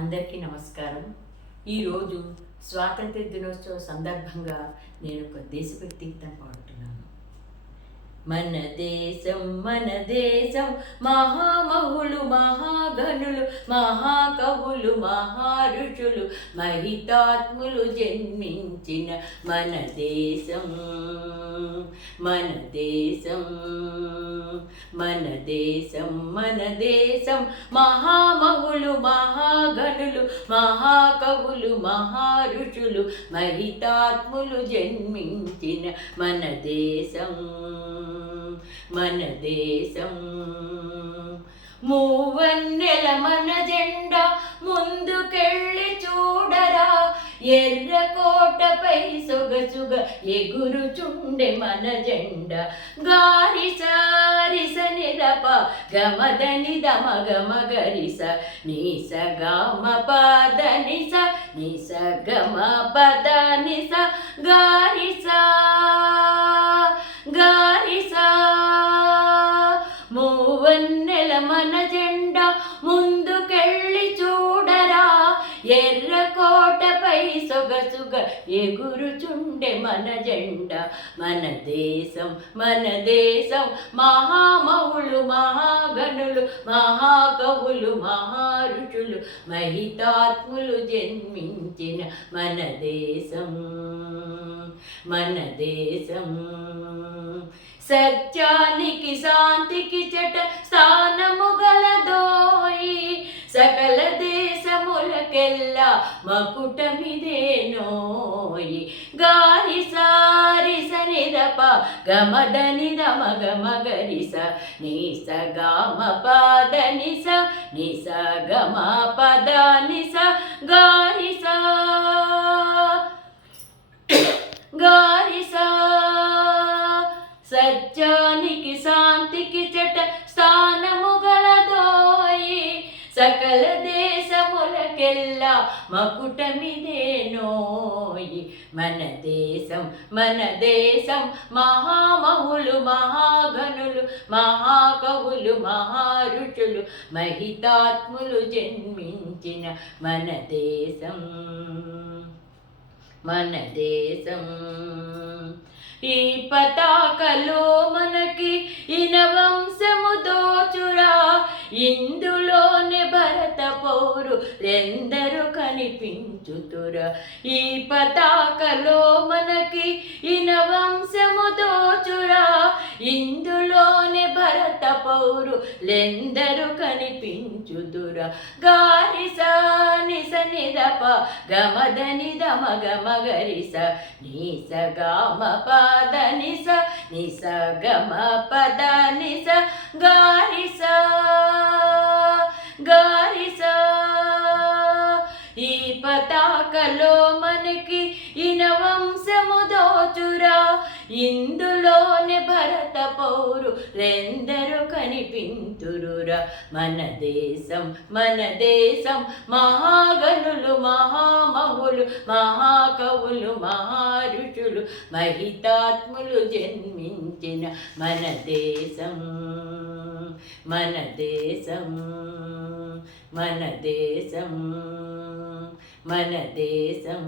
అందరికీ నమస్కారం. ఈరోజు స్వాతంత్ర దినోత్సవ సందర్భంగా నేను ఒక దేశభక్తి గీతం పాడుతున్నాను. మన దేశం మహామహులు మహాగణులు మహాకవులు మహారుషులు మహితాత్ములు జన్మించిన మన దేశం మన దేశం మన దేశం మన దేశం మహామహులు మహాగణులు మహాకవులు మహారుషులు మహితాత్ములు జన్మించిన మన దేశం మన దేశం. మూవన్నెల మన జెండా ముందుకెళ్ళి చూడరా, ఎర్రకోటపై సొగసుగ ఎగురుచుండె మన జెండా. గారి సారిస నిరప గమదని దమగమగరిస నిస గమ పద నిస నిస గమ పద నిస గారిసా గారిసా. మూవన్నెల మన జెండా ముందుకెళ్ళి చూడరా, ఎర్రకోటపై సొగసుగ ఎగురుచుండె మన జెండా. మన దేశం మహామహులు మహాగణులు మహాకవులు మహారుషులు మహితాత్ములు జన్మించిన మన దేశం మన దేశం. సత్యానికి శాంతికి చట స్థానము గలదోయి, సకల దేశములకెల్లా మకుటమిదేనోయి. గారి సారిస నిరప గమదని దమగమగరిస నిస గమ పద నిస నిస గమ పద నిస గారిసా గారిసా. సత్యానికి శాంతికి చట స్థానము గలదోయి, సకల దేశములకెల్లా మకుటమిదేనోయి. మన దేశం మహామహులు మహాగణులు మహాకవులు మహారుషులు మహితాత్ములు జన్మించిన మన దేశం మన దేశం. ఈ పతాకలో మనకి ఇనవంశము దోచురా, ఇందులోనే భరత పౌరు ఎందరూ కనిపించుతురా. ఈ పతాకలో మనకి ఇనవంశము దోచురా, ఇందులోనే భరత పౌరు లెందరూ కనిపించుదురా. గారిసా నిస నిరప గమదని దమగమగరిస నిస గమ పద నిస నిస గమ పద నిస గారిసా గారిసా. ఈ పతాకలో మనకి ఇనవంశము దోచురా, ఇందులోనే భరత పౌరు రెందరూ కనిపింతురురా. మన దేశం మహాగణులు మహామహులు మహాకవులు మహారుషులు మహితాత్ములు జన్మించిన మన దేశం మన దేశం మన దేశం మన దేశం.